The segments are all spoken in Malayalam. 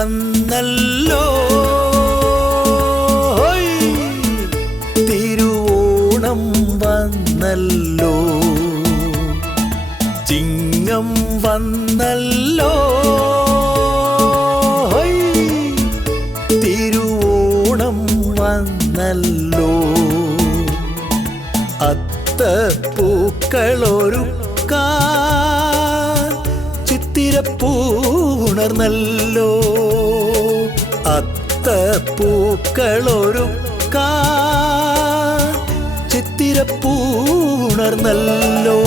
വന്നല്ലോ തിരുവോണം വന്നല്ലോ ചിങ്ങം വന്നല്ലോ തിരുവോണം വന്നല്ലോ അത്തപ്പൂക്കളൊരുക്കാൻ ചിത്തിരപ്പൂണർന്നല്ലോ അത്തപ്പൂക്കളൊരുക്കാൻ ചിത്തിരപ്പൂണർന്നല്ലോ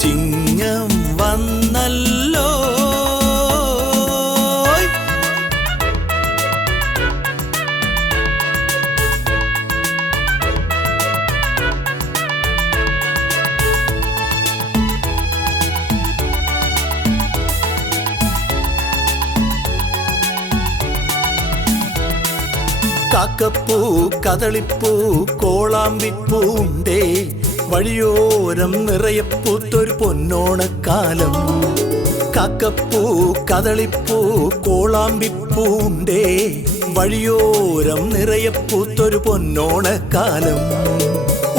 ചിങ്ങം വന്നല്ലോ കാക്കപ്പൂ കദളിപ്പൂ കോളാമ്പിപ്പൂണ്ടേ വഴിയോരം നിറയെ പൂത്തൊരു പൊന്നോണക്കാലം കാക്കപ്പൂ കദളിപ്പൂ കോളാമ്പിപ്പൂണ്ടേ വഴിയോരം നിറയെ പൂത്തൊരു പൊന്നോണക്കാലം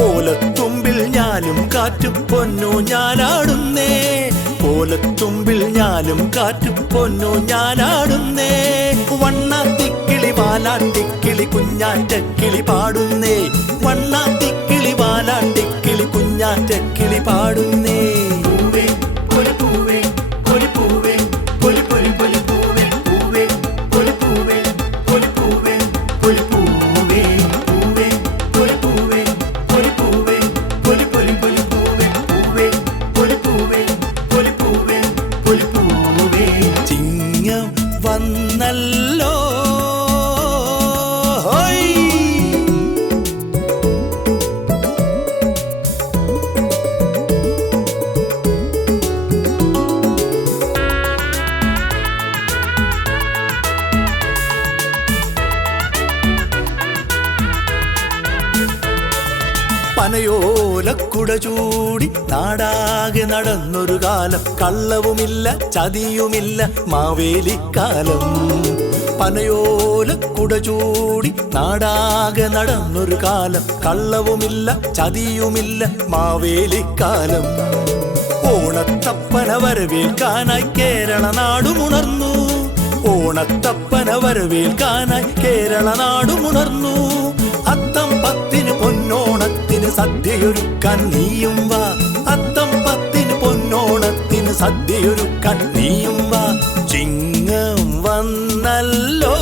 ഓലത്തുമ്പിൽ ഞാനും കാറ്റും പൊന്നു ഞാനാടുന്നേ ഓലത്തുമ്പിൽ ഞാനും കാറ്റും പൊന്നു ഞാനാടുന്നേ വണ്ണാത്തിക്കിളി വാലാട്ടിക്കിളി കുഞ്ഞാറ്റക്കിളി പാടുന്നേ വണ്ണാത്തിക്കിളി വാലാട്ടിക്കിളി കുഞ്ഞാറ്റക്കിളി പാടുന്നേ ചിങ്ങം വന്നല്ലോ പനയോലക്കുട ചൂടി നാടാകെ നടന്നൊരു കാലം കള്ളവുമില്ല ചതിയുമില്ല മാവേലിക്കാലം പനയോലക്കുട ചൂടി നാടാകെ നടന്നൊരു കാലം കള്ളവുമില്ല ചതിയുമില്ല മാവേലിക്കാലം ഓണത്തപ്പന വരവേൽക്കാനായി കേരള നാടുമുണർന്നു ഓണത്തപ്പന വരവേൽക്കാനായി കേരള നാടുമുണർന്നു അത്തം പത്തിന് പൊന്നോണത്തിന് സദ്യയൊരുക്കാൻ നീയും വാ അത്തം പത്തിന് പൊന്നോണത്തിന് സദ്യയൊരുക്കാൻ നീയും വാ ചിങ്ങം വന്നല്ലോ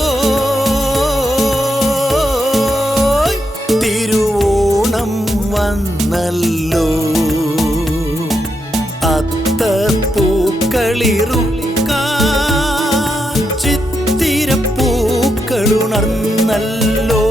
തിരുവോണം വന്നല്ലോ അത്തപ്പൂക്കളിറുക്കാൻ ചിത്തിരപ്പൂക്കളുണർന്നല്ലോ